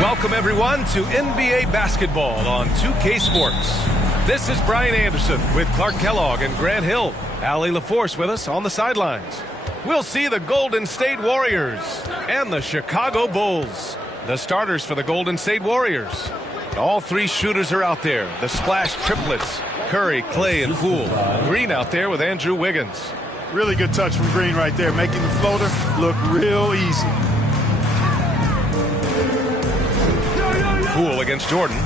Welcome, everyone, to NBA basketball on 2K Sports. This is Brian Anderson with Clark Kellogg and Grant Hill. Allie LaForce with us on the sidelines. We'll see the Golden State Warriors and the Chicago Bulls. The starters for the Golden State Warriors. All three shooters are out there. The splash triplets, Curry, Clay, and Poole. Green out there with Andrew Wiggins. Really good touch from Green right there, making the floater look real easy. Poole against Jordan.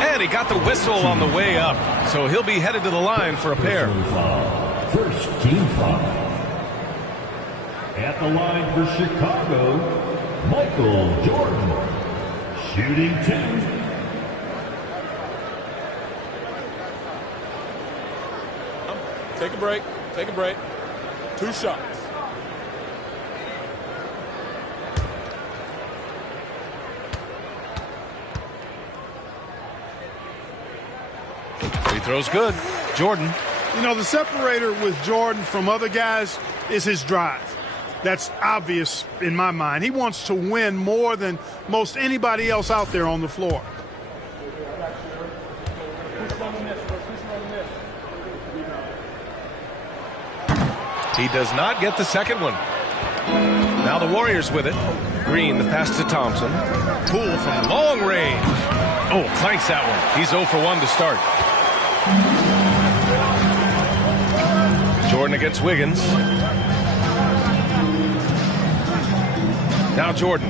And he got the whistle on the way up, so he'll be headed to the line for a pair. First team foul. At the line for Chicago, Michael Jordan. Shooting 2. Take a break. Take a break. 2 shots. Free throw's good. Jordan. You know, the separator with Jordan from other guys is his drive. That's obvious in my mind. He wants to win more than most anybody else out there on the floor. He does not get the second one. Now the Warriors with it. Green, the pass to Thompson. Poole from long range. Oh, clanks that one. He's 0 for 1 to start. Jordan against Wiggins. Now Jordan.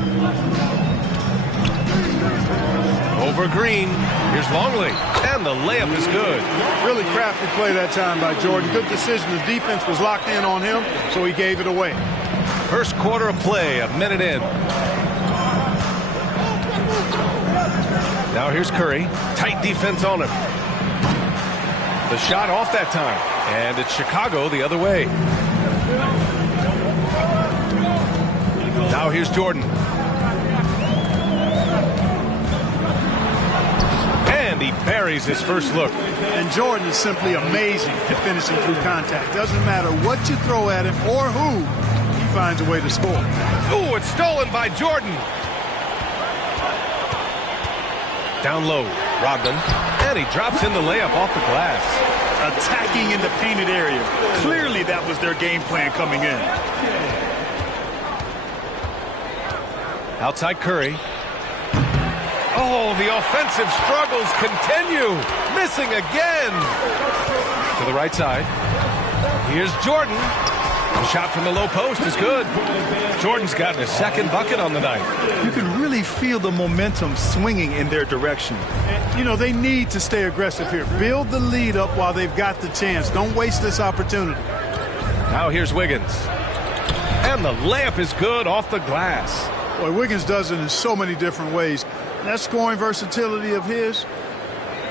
Over Green. Here's Longley. And the layup is good. Really crafty play that time by Jordan. Good decision. The defense was locked in on him, so he gave it away. First quarter of play, a minute in. Now here's Curry. Tight defense on him. The shot off that time. And it's Chicago the other way. Now here's Jordan. And he buries his first look. And Jordan is simply amazing at finishing through contact. Doesn't matter what you throw at him or who, he finds a way to score. Ooh, it's stolen by Jordan. Down low, Rodman. And he drops in the layup off the glass. Attacking in the painted area. Clearly that was their game plan coming in. Outside Curry. Oh, the offensive struggles continue. Missing again. To the right side. Here's Jordan. The shot from the low post is good. Jordan's gotten his second bucket on the night. You can really feel the momentum swinging in their direction. You know, they need to stay aggressive here. Build the lead up while they've got the chance. Don't waste this opportunity. Now here's Wiggins. And the layup is good off the glass. Boy, Wiggins does it in so many different ways. That scoring versatility of his,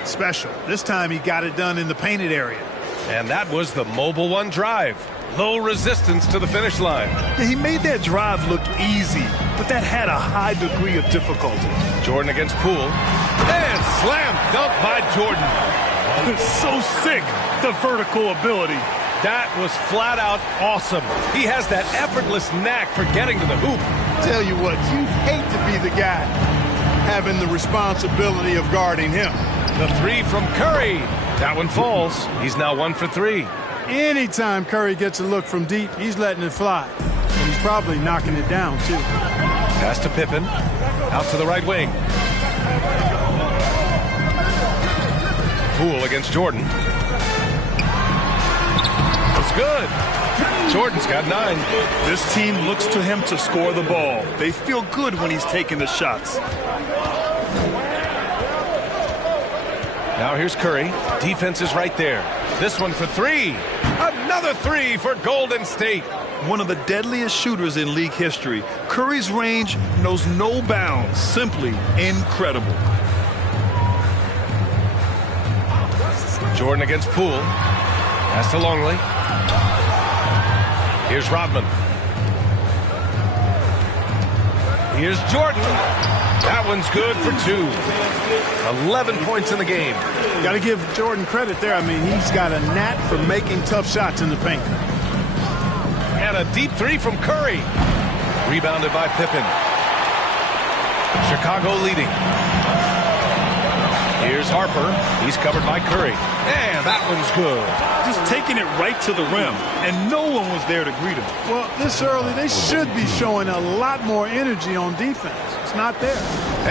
special. This time he got it done in the painted area. And that was the Mobile One drive. Low resistance to the finish line. Yeah, he made that drive look easy, but that had a high degree of difficulty. Jordan against Poole. And slam dunk by Jordan. So sick, the vertical ability. That was flat out awesome. He has that effortless knack for getting to the hoop. Tell you what, you'd hate to be the guy having the responsibility of guarding him. The three from Curry. That one falls. He's now 1 for 3. Anytime Curry gets a look from deep, he's letting it fly. And he's probably knocking it down, too. Pass to Pippen. Out to the right wing. Poole against Jordan. It's good. Jordan's got 9. This team looks to him to score the ball. They feel good when he's taking the shots. Now here's Curry. Defense is right there. This one for 3. Another 3 for Golden State. One of the deadliest shooters in league history. Curry's range knows no bounds. Simply incredible. Jordan against Poole. Pass to Longley. Here's Rodman. Here's Jordan. That one's good for 2. 11 points in the game. Got to give Jordan credit there. I mean, he's got a knack for making tough shots in the paint. And a deep 3 from Curry. Rebounded by Pippen. Chicago leading. Here's Harper. He's covered by Curry. And that one's good. Just taking it right to the rim, and no one was there to greet him. Well, this early, they should be showing a lot more energy on defense. It's not there.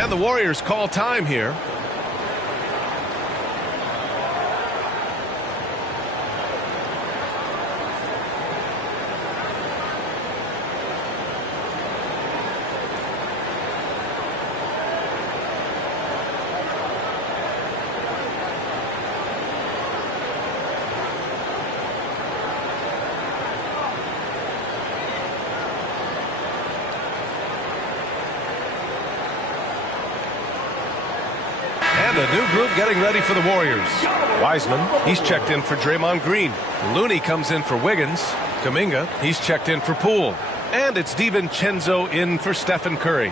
And the Warriors call time here. And a new group getting ready for the Warriors. Wiseman, he's checked in for Draymond Green. Looney comes in for Wiggins. Kuminga, he's checked in for Poole. And it's DiVincenzo in for Stephen Curry.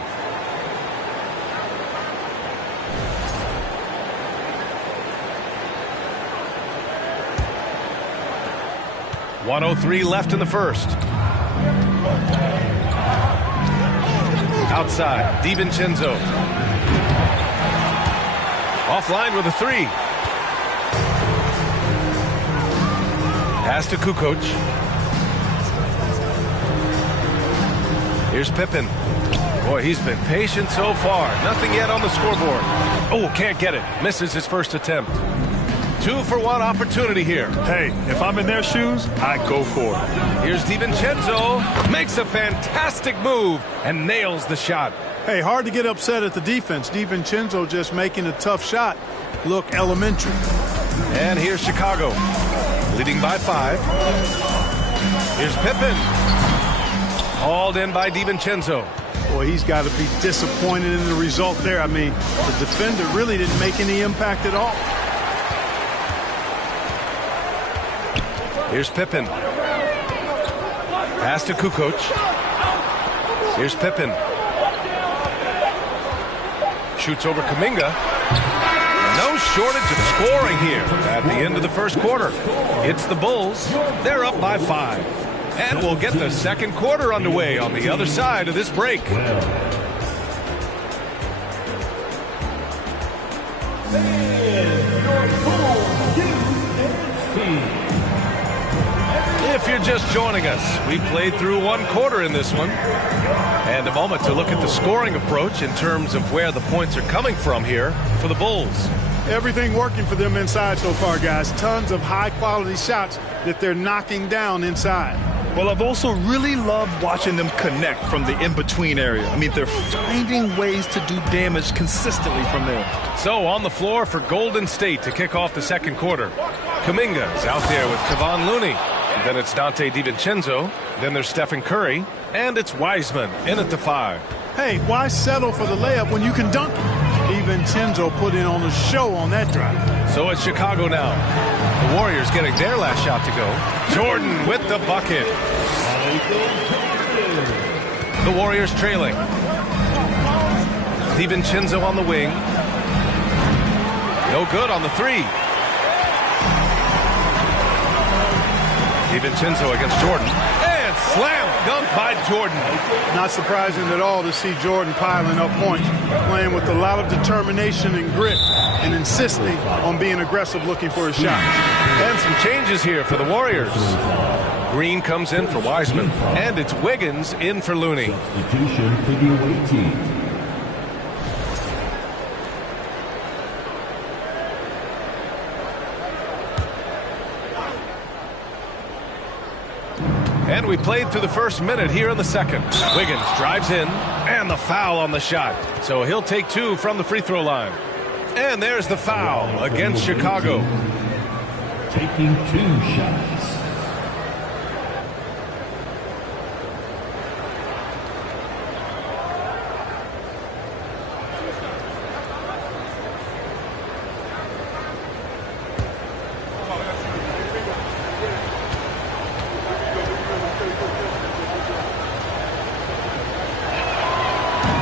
.103 left in the first. Outside, DiVincenzo. Offline with a three. Pass to Kukoc. Here's Pippen. Boy, he's been patient so far. Nothing yet on the scoreboard. Oh, can't get it. Misses his first attempt. 2-for-1 opportunity here. Hey, if I'm in their shoes, I go for it. Here's DiVincenzo. Makes a fantastic move and nails the shot. Hey, hard to get upset at the defense. DiVincenzo just making a tough shot look elementary. And here's Chicago, leading by 5. Here's Pippen. Hauled in by DiVincenzo. Boy, he's got to be disappointed in the result there. I mean, the defender really didn't make any impact at all. Here's Pippen. Pass to Kukoc. Here's Pippen. Shoots over Kuminga. No shortage of scoring here at the end of the first quarter. It's the Bulls. They're up by 5. And we'll get the second quarter underway on the other side of this break. If you're just joining us, we played through one quarter in this one. And a moment to look at the scoring approach in terms of where the points are coming from here for the Bulls. Everything working for them inside so far, guys. Tons of high-quality shots that they're knocking down inside. Well, I've also really loved watching them connect from the in-between area. I mean, they're finding ways to do damage consistently from there. So on the floor for Golden State to kick off the second quarter. Kuminga is out there with Kevon Looney. Then it's Dante DiVincenzo. Then there's Stephen Curry. And it's Wiseman in at the 5. Hey, why settle for the layup when you can dunk it? DiVincenzo put in on the show on that drive. So it's Chicago now. The Warriors getting their last shot to go. Jordan with the bucket. The Warriors trailing. DiVincenzo on the wing. No good on the 3. DiVincenzo against Jordan. And slam dunk by Jordan. Not surprising at all to see Jordan piling up points, playing with a lot of determination and grit and insisting on being aggressive looking for a shot. And some changes here for the Warriors. Green comes in for Wiseman, and it's Wiggins in for Looney. Substitution for the away team. And we played through the first minute here in the second. Wiggins drives in, and the foul on the shot. So he'll take 2 from the free throw line. And there's the foul against Chicago. Taking 2 shots.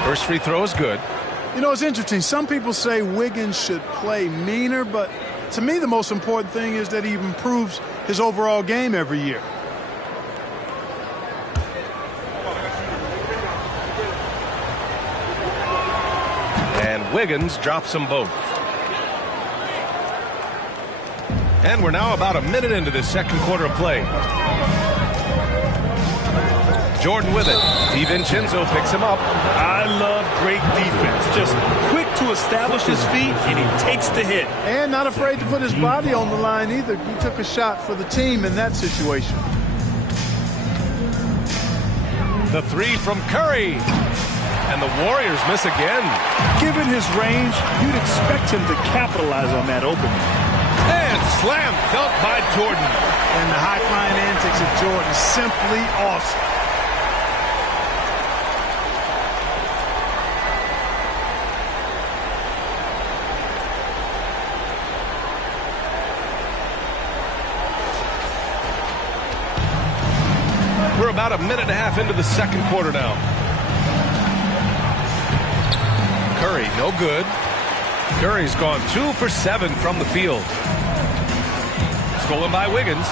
First free throw is good. You know, it's interesting. Some people say Wiggins should play meaner, but to me the most important thing is that he improves his overall game every year. Wiggins drops them both. And we're now about a minute into this second quarter of play. Jordan with it. DiVincenzo picks him up. I love great defense. Just quick to establish his feet, and he takes the hit. And not afraid to put his body on the line either. He took a shot for the team in that situation. The three from Curry. And the Warriors miss again. Given his range, you'd expect him to capitalize on that opening. And slam dunk by Jordan. And the high-flying antics of Jordan, simply awesome. We're about a minute and a half into the second quarter now. Curry, no good. Curry's gone 2 for 7 from the field. Stolen by Wiggins.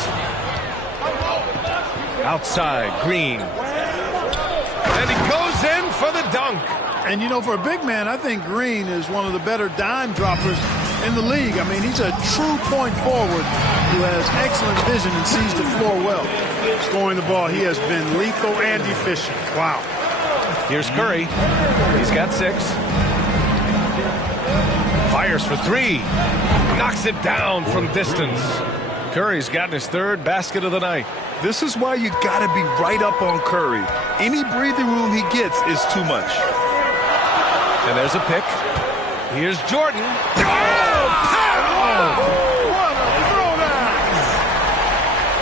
Outside, Green. And he goes in for the dunk. And, you know, for a big man, I think Green is one of the better dime droppers in the league. I mean, he's a true point forward who has excellent vision and sees the floor well. Scoring the ball, he has been lethal and efficient. Wow. Here's Curry. He's got 6. Fires for 3. Knocks it down from distance. Curry's gotten his 3rd basket of the night. This is why you got to be right up on Curry. Any breathing room he gets is too much. And there's a pick. Here's Jordan.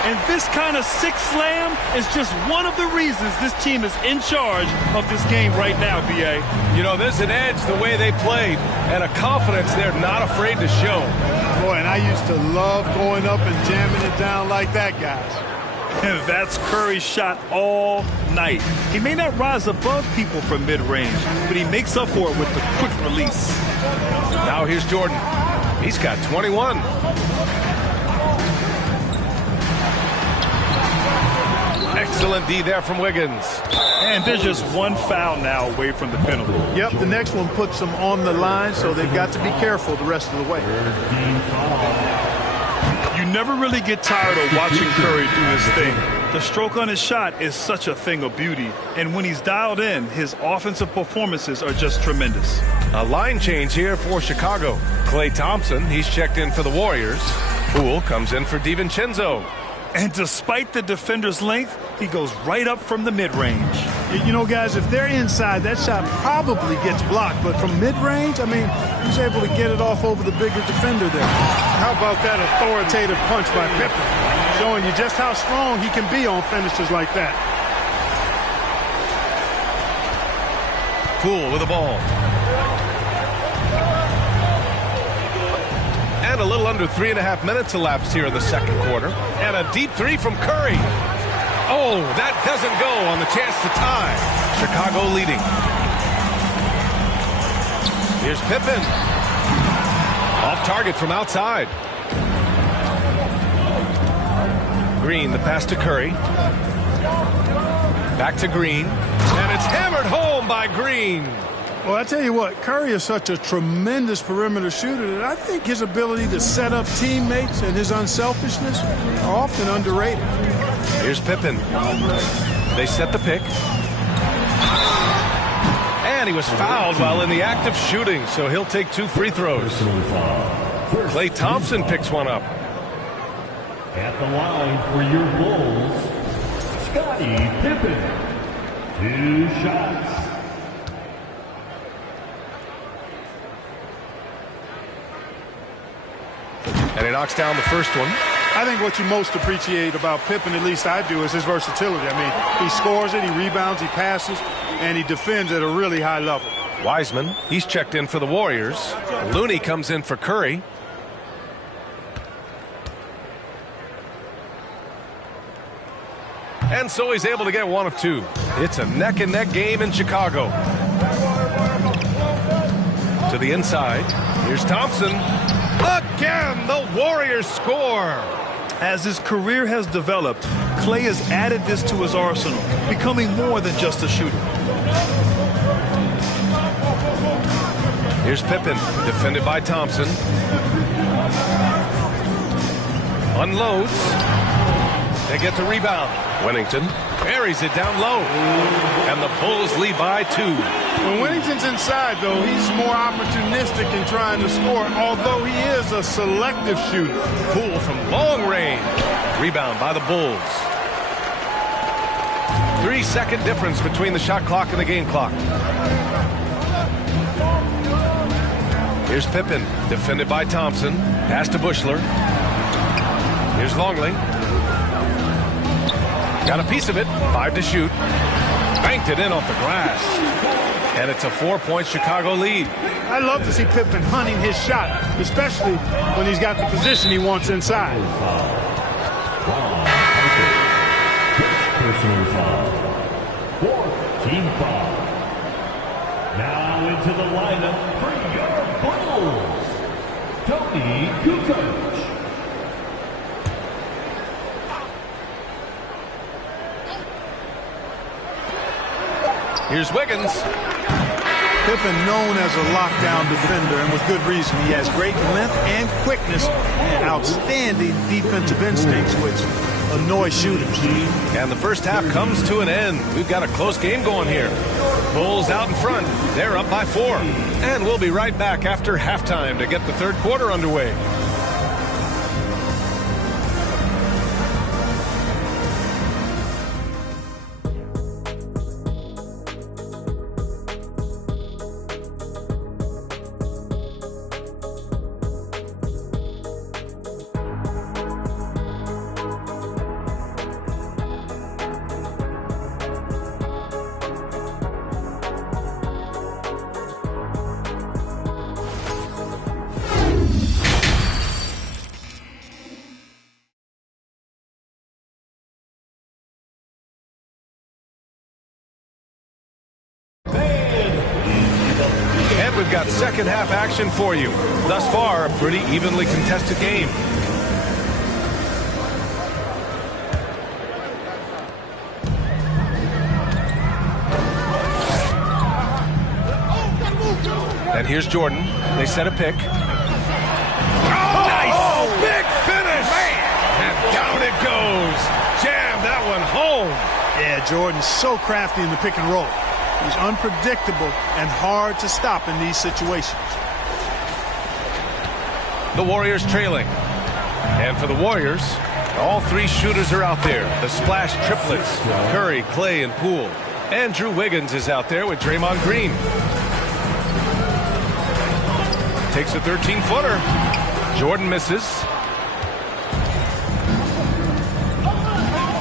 And this kind of sick slam is just one of the reasons this team is in charge of this game right now, B.A. You know, there's an edge the way they played and a confidence they're not afraid to show. Boy, and I used to love going up and jamming it down like that, guys. And that's Curry's shot all night. He may not rise above people from mid-range, but he makes up for it with the quick release. Now here's Jordan. He's got 21. Excellent D there from Wiggins. And there's just one foul now away from the penalty. Yep, the next one puts them on the line, so they've got to be careful the rest of the way. You never really get tired of watching Curry do his thing. The stroke on his shot is such a thing of beauty. And when he's dialed in, his offensive performances are just tremendous. A line change here for Chicago. Klay Thompson, he's checked in for the Warriors. Poole comes in for DiVincenzo. And despite the defender's length, he goes right up from the mid-range. You know, guys, if they're inside, that shot probably gets blocked. But from mid-range, I mean, he's able to get it off over the bigger defender there. How about that authoritative punch by Pippen? Showing you just how strong he can be on finishes like that. Poole with the ball. And a little under 3.5 minutes elapsed here in the second quarter. And a deep 3 from Curry. Oh, that doesn't go on the chance to tie. Chicago leading. Here's Pippen. Off target from outside. Green, the pass to Curry. Back to Green. And it's hammered home by Green. Well, I tell you what, Curry is such a tremendous perimeter shooter that I think his ability to set up teammates and his unselfishness are often underrated. Here's Pippen. They set the pick. And he was fouled while in the act of shooting, so he'll take 2 free throws. Klay Thompson picks one up. At the line for your Bulls, Scottie Pippen. 2 shots. And he knocks down the first one. I think what you most appreciate about Pippen, at least I do, is his versatility. I mean, he scores it, he rebounds, he passes, and he defends at a really high level. Wiseman, he's checked in for the Warriors. Looney comes in for Curry. And so he's able to get 1 of 2. It's a neck-and-neck game in Chicago. To the inside. Here's Thompson. Again, the Warriors score. As his career has developed, Klay has added this to his arsenal, becoming more than just a shooter. Here's Pippen, defended by Thompson. Unloads. They get the rebound. Wennington buries it down low. And the Bulls lead by 2. When Wennington's inside, though, he's more opportunistic in trying to score, although he is a selective shooter. Poole from long range. Rebound by the Bulls. 3-second difference between the shot clock and the game clock. Here's Pippen, defended by Thompson. Pass to Buechler. Here's Longley. Got a piece of it. 5 to shoot. Banked it in off the glass. And it's a 4-point Chicago lead. I love to see Pippen hunting his shot, especially when he's got the position he wants inside. Personal foul. 4th team foul. Now into the lineup for your Bulls, Toni Kukoc. Here's Wiggins. Pippen known as a lockdown defender, and with good reason. He has great length and quickness and outstanding defensive instincts, which annoy shooters. And the first half comes to an end. We've got a close game going here. Bulls out in front. They're up by 4. And we'll be right back after halftime to get the third quarter underway. We've got second half action for you. Thus far, a pretty evenly contested game. And here's Jordan. They set a pick. Oh, nice! Oh, big finish! Man. And down it goes. Jam that one home. Yeah, Jordan's so crafty in the pick and roll. He's unpredictable and hard to stop in these situations. The Warriors trailing. And for the Warriors, all 3 shooters are out there. The splash triplets, Curry, Clay, and Poole. Andrew Wiggins is out there with Draymond Green. Takes a 13-footer. Jordan misses.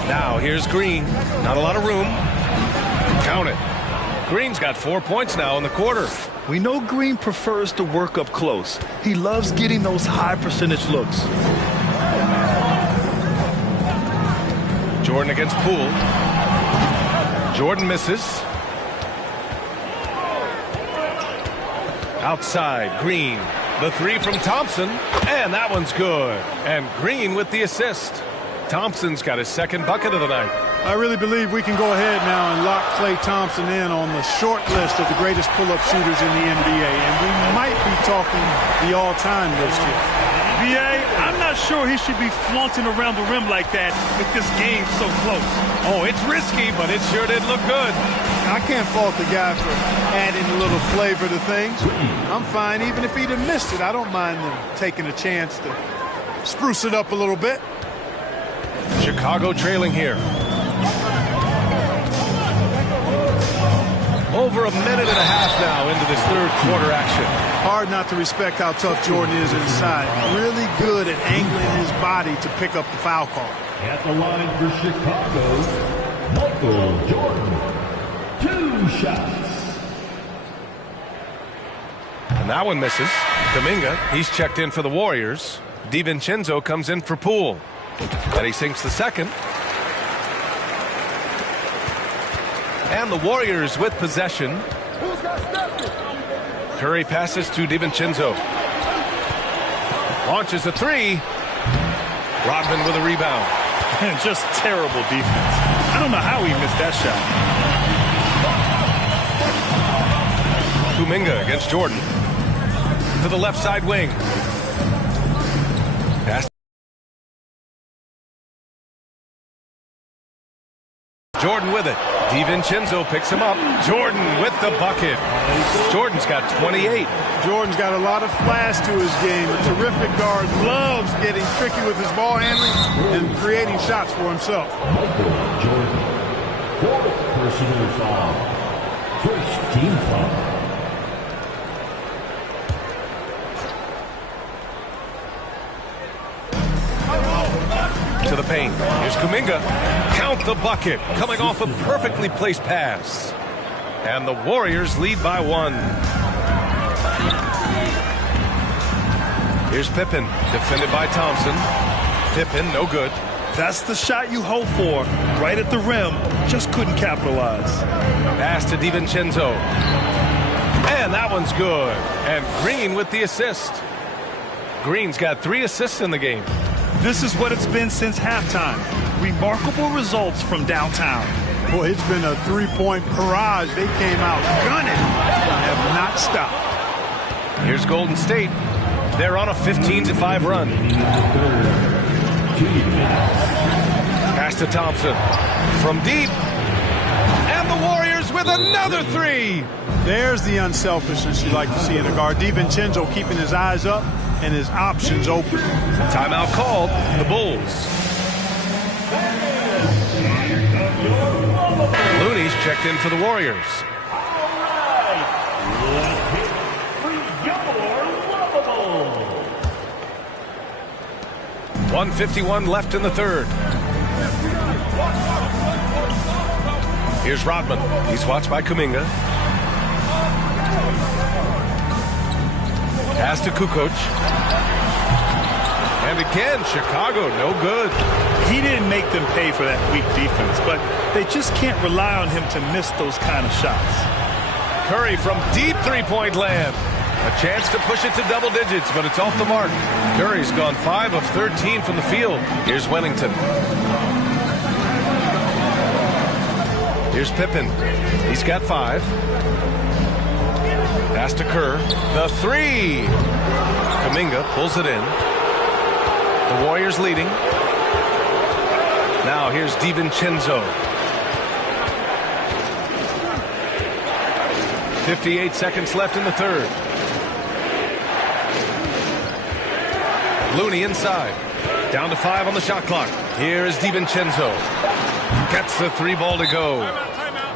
Now here's Green. Not a lot of room. Count it. Green's got 4 points now in the quarter. We know Green prefers to work up close. He loves getting those high percentage looks. Jordan against Poole. Jordan misses. Outside, Green. The 3 from Thompson. And that one's good. And Green with the assist. Thompson's got his second bucket of the night. I really believe we can go ahead now and lock Klay Thompson in on the short list of the greatest pull-up shooters in the NBA. And we might be talking the all-time list here. B.A., I'm not sure he should be flaunting around the rim like that with this game so close. Oh, it's risky, but it sure did look good. I can't fault the guy for adding a little flavor to things. I'm fine. Even if he'd have missed it, I don't mind them taking a chance to spruce it up a little bit. Chicago trailing here. Over a minute and a half now into this third quarter action. Hard not to respect how tough Jordan is inside. Really good at angling his body to pick up the foul call. At the line for Chicago, Michael Jordan. 2 shots. And that one misses. Kuminga, he's checked in for the Warriors. DiVincenzo comes in for Poole. And he sinks the second. And the Warriors with possession. Curry passes to DiVincenzo. Launches a 3. Rodman with a rebound. And just terrible defense. I don't know how he missed that shot. Kuminga against Jordan. to the left side wing. Pass. Jordan with it. DiVincenzo picks him up. Jordan with the bucket. Jordan's got 28. Jordan's got a lot of flash to his game. A terrific guard. Loves getting tricky with his ball handling and creating shots for himself. Michael Jordan. Fourth personal foul. First team foul. To the paint. Here's Kuminga. Count the bucket. Coming off a perfectly placed pass. And the Warriors lead by 1. Here's Pippen. Defended by Thompson. Pippen, no good. That's the shot you hope for. Right at the rim. Just couldn't capitalize. Pass to DiVincenzo. And that one's good. And Green with the assist. Green's got 3 assists in the game. This is what it's been since halftime. Remarkable results from downtown. Boy, it's been a three-point barrage. They came out gunning and have not stopped. Here's Golden State. They're on a 15-5 run. Pass to Thompson. From deep. And the Warriors with another 3. There's the unselfishness you like to see in a guard. DiVincenzo keeping his eyes up and his options open. Timeout called. The Bulls. Looney's checked in for the Warriors. 1:51 left in the third. Here's Rodman. He's watched by Kuminga. Pass to Kukoc. And again, Chicago, no good. He didn't make them pay for that weak defense, but they just can't rely on him to miss those kind of shots. Curry from deep three-point land. A chance to push it to double digits, but it's off the mark. Curry's gone 5 of 13 from the field. Here's Wennington. Here's Pippen. He's got 5. Pass to Kerr. The 3. Kuminga pulls it in. The Warriors leading. Now here's DiVincenzo. 58 seconds left in the third. Looney inside. Down to 5 on the shot clock. Here is DiVincenzo. Gets the 3 ball to go.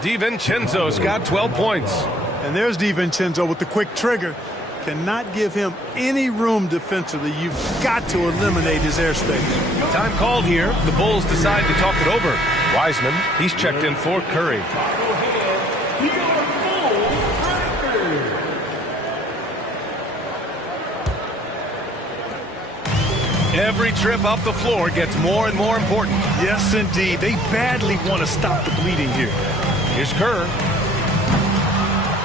DiVincenzo's got 12 points. And there's DiVincenzo with the quick trigger. Cannot give him any room defensively. You've got to eliminate his airspace. Time called here. The Bulls decide to talk it over. Wiseman, he's checked in for Curry. Every trip up the floor gets more and more important. Yes, indeed. They badly want to stop the bleeding here. Here's Kerr.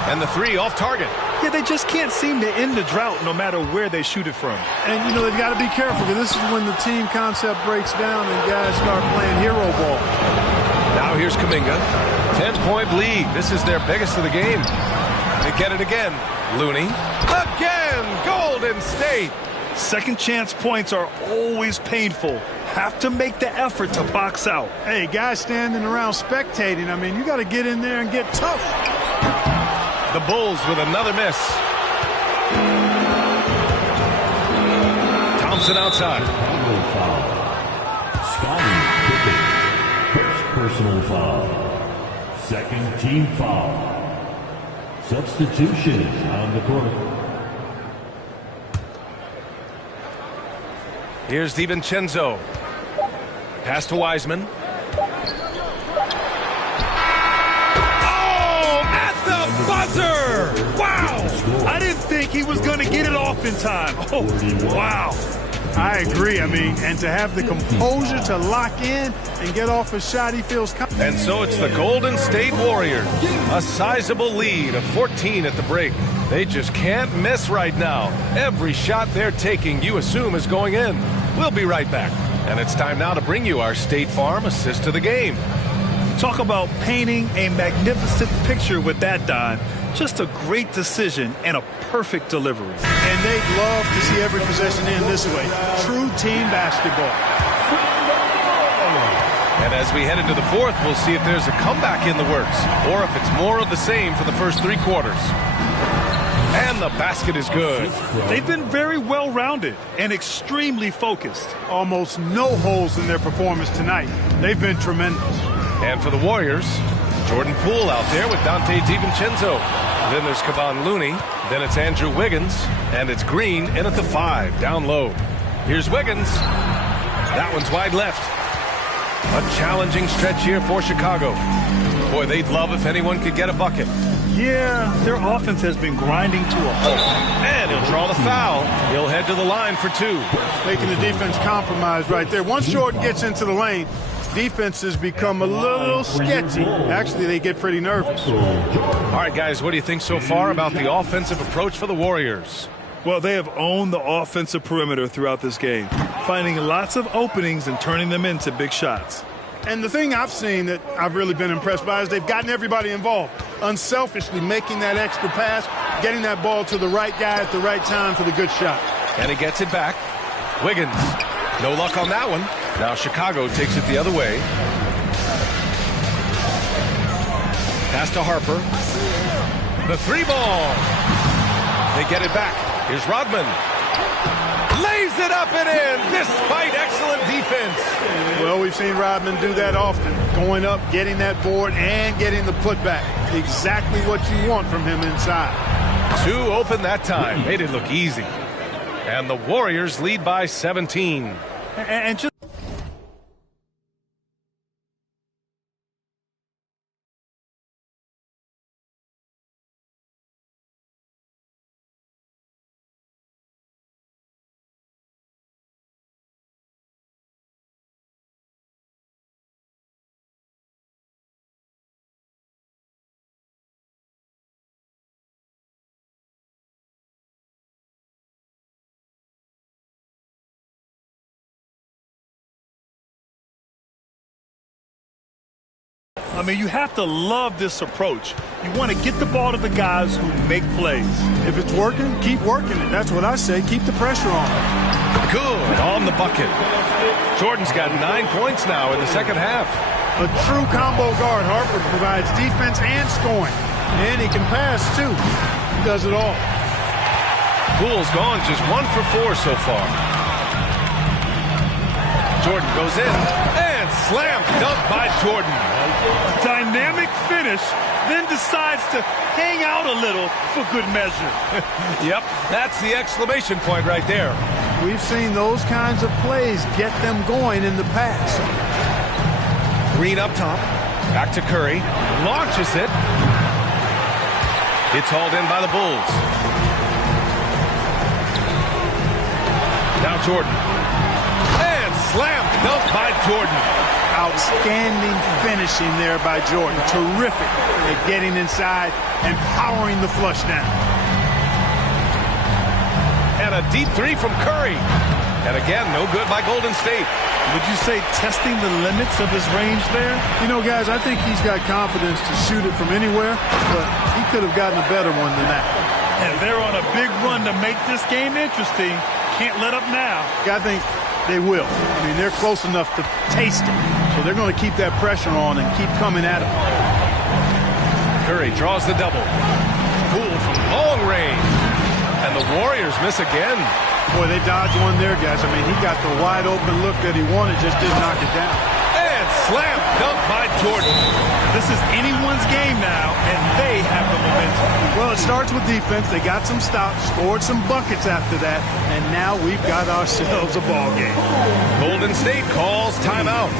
And the 3 off target. Yeah, they just can't seem to end the drought no matter where they shoot it from. And, you know, they've got to be careful because this is when the team concept breaks down and guys start playing hero ball. Now here's Kuminga. 10-point lead. This is their biggest of the game. They get it again. Looney. Again! Golden State! Second chance points are always painful. Have to make the effort to box out. Hey, guys standing around spectating. I mean, you got to get in there and get tough. The Bulls with another miss. Thompson outside. Scottie Pippen. First personal foul. Second team foul. Substitution on the court. Here's DiVincenzo. Pass to Wiseman. Oh, at the buzzer! Wow! I didn't think he was going to get it off in time. Oh, wow. I agree. I mean, and to have the composure to lock in and get off a shot he feels confident. And so it's the Golden State Warriors. A sizable lead of 14 at the break. They just can't miss right now. Every shot they're taking, you assume, is going in. We'll be right back. And it's time now to bring you our State Farm assist to the game. Talk about painting a magnificent picture with that, Don. Just a great decision and a perfect delivery. And they'd love to see every possession end this way. True team basketball. And as we head into the fourth, we'll see if there's a comeback in the works or if it's more of the same for the first 3 quarters. And the basket is good. They've been very well-rounded and extremely focused. Almost no holes in their performance tonight. They've been tremendous. And for the Warriors, Jordan Poole out there with Dante DiVincenzo. Then there's Kevon Looney. Then it's Andrew Wiggins. And it's Green in at the 5, down low. Here's Wiggins. That one's wide left. A challenging stretch here for Chicago. Boy, they'd love if anyone could get a bucket. Yeah, their offense has been grinding to a halt. And he'll draw the foul. He'll head to the line for 2. Making the defense compromise right there. Once Jordan gets into the lane, defenses become a little sketchy. Actually, they get pretty nervous. All right, guys, what do you think so far about the offensive approach for the Warriors? Well, they have owned the offensive perimeter throughout this game, finding lots of openings and turning them into big shots. And the thing I've seen that I've really been impressed by is they've gotten everybody involved, unselfishly making that extra pass, getting that ball to the right guy at the right time for the good shot. And he gets it back. Wiggins, no luck on that one. Now Chicago takes it the other way. Pass to Harper. The 3 ball. They get it back. Here's Rodman. Lays it up and in despite excellent defense. Well, we've seen Rodman do that often. Going up, getting that board, and getting the putback. Exactly what you want from him inside. 2 open that time. Made it look easy. And the Warriors lead by 17. And just I mean, you have to love this approach. You want to get the ball to the guys who make plays. If it's working, keep working it. That's what I say. Keep the pressure on. Good on the bucket. Jordan's got 9 points now in the second half. A true combo guard. Harper provides defense and scoring. And he can pass, too. He does it all. Poole's gone just 1 for 4 so far. Jordan goes in and slam dunk by Jordan. Dynamic finish, then decides to hang out a little for good measure. Yep, that's the exclamation point right there. We've seen those kinds of plays get them going in the past. Green up top, back to Curry, launches it. It's hauled in by the Bulls. Now Jordan. And slam dunk by Jordan. Outstanding finishing there by Jordan. Terrific at getting inside and powering the flush down. And a deep 3 from Curry. And again, no good by Golden State. Would you say testing the limits of his range there? You know, guys, I think he's got confidence to shoot it from anywhere, but he could have gotten a better one than that. And they're on a big run to make this game interesting. Can't let up now. I think they will. I mean, they're close enough to taste it. So they're going to keep that pressure on and keep coming at him. Curry draws the double. Poole from long range. And the Warriors miss again. Boy, they dodged one there, guys. I mean, he got the wide open look that he wanted, just didn't knock it down. And slam dunk by Jordan. This is anyone's game now, and they have the momentum. Well, it starts with defense. They got some stops, scored some buckets after that, and now we've got ourselves a ball game. Golden State calls timeout.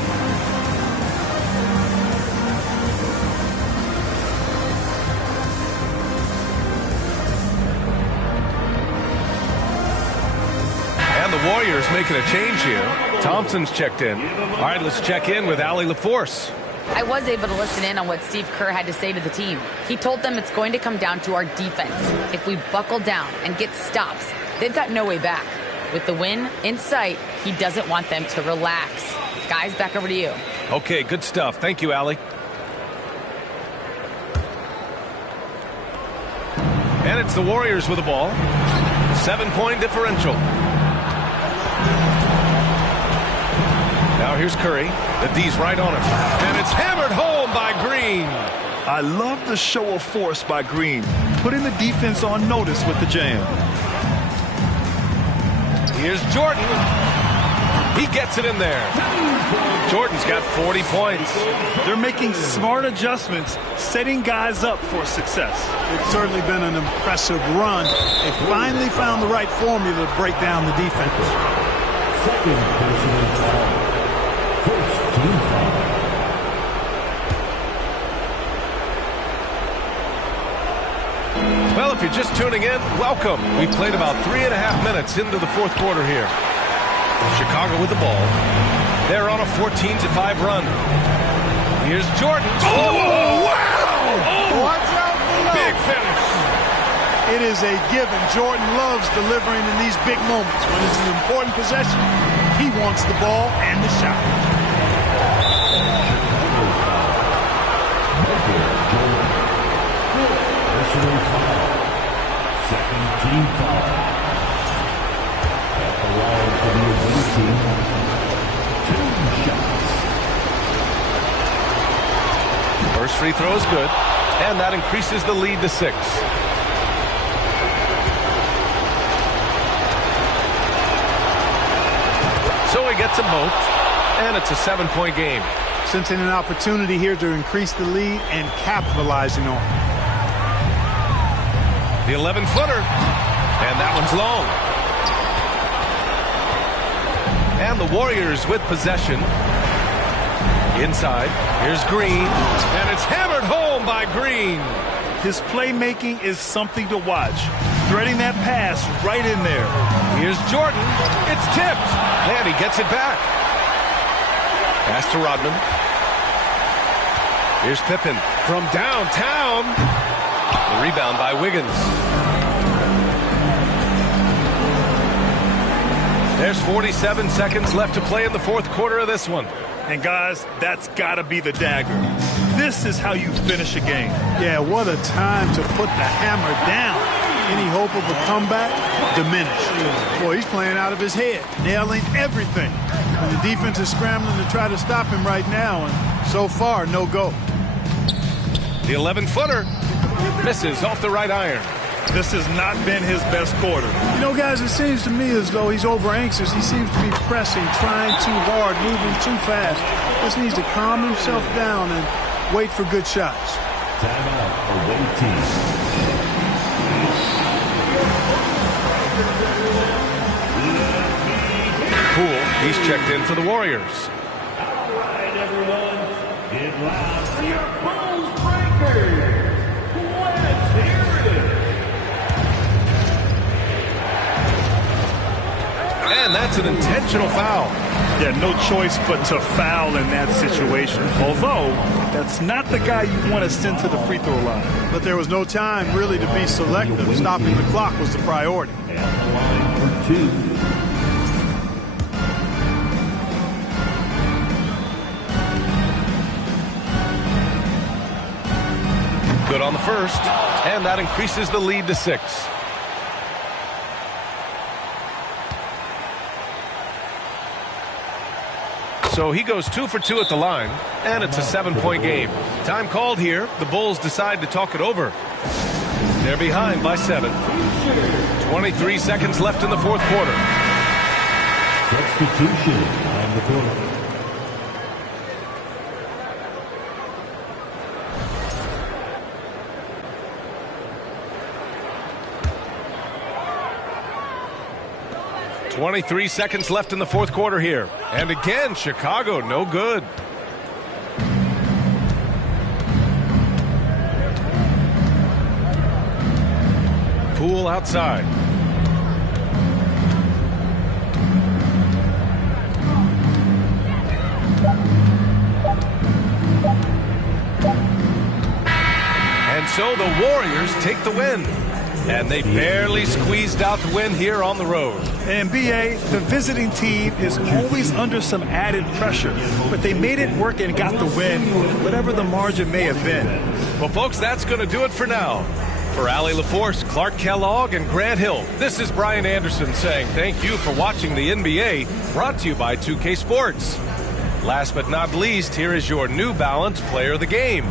And the Warriors making a change here. Thompson's checked in. All right, let's check in with Allie LaForce. I was able to listen in on what Steve Kerr had to say to the team. He told them it's going to come down to our defense. If we buckle down and get stops, they've got no way back. With the win in sight, he doesn't want them to relax. Guys, back over to you. Okay, good stuff. Thank you, Allie. And it's the Warriors with the ball. 7-point differential. Now here's Curry. The D's right on him. And it's hammered home by Green. I love the show of force by Green, putting the defense on notice with the jam. Here's Jordan. He gets it in there. Jordan's got 40 points. They're making smart adjustments, setting guys up for success. It's certainly been an impressive run. They finally found the right formula to break down the defense. Second personal foul. First team foul. Well, if you're just tuning in, welcome. We played about 3.5 minutes into the fourth quarter here. Chicago with the ball. They're on a 14-5 run. Here's Jordan. Oh, wow! Oh, watch out below. Big finish. It is a given. Jordan loves delivering in these big moments. When it's an important possession, he wants the ball and the shot. Personal foul. Second team foul. At the line for the away team. 2 shots. First free throw is good, and that increases the lead to 6. So he gets them both, and it's a 7-point game. Sensing an opportunity here to increase the lead and capitalizing on it. The 11-footer, and that one's long. And the Warriors with possession. Inside, here's Green, and it's hammered home by Green. His playmaking is something to watch. Threading that pass right in there. Here's Jordan. It's tipped, and he gets it back. Pass to Rodman. Here's Pippen from downtown. The rebound by Wiggins. There's 47 seconds left to play in the fourth quarter of this one. And guys, that's got to be the dagger. This is how you finish a game. Yeah, what a time to put the hammer down. Any hope of a comeback? Diminished. Boy, he's playing out of his head, nailing everything. And the defense is scrambling to try to stop him right now, and so far, no go. The 11-footer misses off the right iron. This has not been his best quarter. You know, guys, it seems to me as though he's over-anxious. He seems to be pressing, trying too hard, moving too fast. Just needs to calm himself down and wait for good shots. Timeout, away team. Poole, he's checked in for the Warriors. All right, everyone. Get loud for your Bulls Breakers. Let's hear it. And that's an intentional foul. Yeah, no choice but to foul in that situation. Although, that's not the guy you want to send to the free throw line. But there was no time really to be selective. Stopping the clock was the priority. At the line for 2. Good on the first, and that increases the lead to 6. So he goes 2 for 2 at the line, and it's a 7-point game. Time called here. The Bulls decide to talk it over. They're behind by 7. 23 seconds left in the fourth quarter. Substitution on the court. .23 seconds left in the fourth quarter here. And again, Chicago, no good. Poole outside. And so the Warriors take the win. And they barely squeezed out the win here on the road. And B.A., the visiting team is always under some added pressure, but they made it work and got the win, whatever the margin may have been. Well, folks, that's going to do it for now. For Allie LaForce, Clark Kellogg, and Grant Hill, this is Brian Anderson saying thank you for watching the NBA, brought to you by 2K Sports. Last but not least, here is your New Balance player of the game,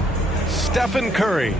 Stephen Curry.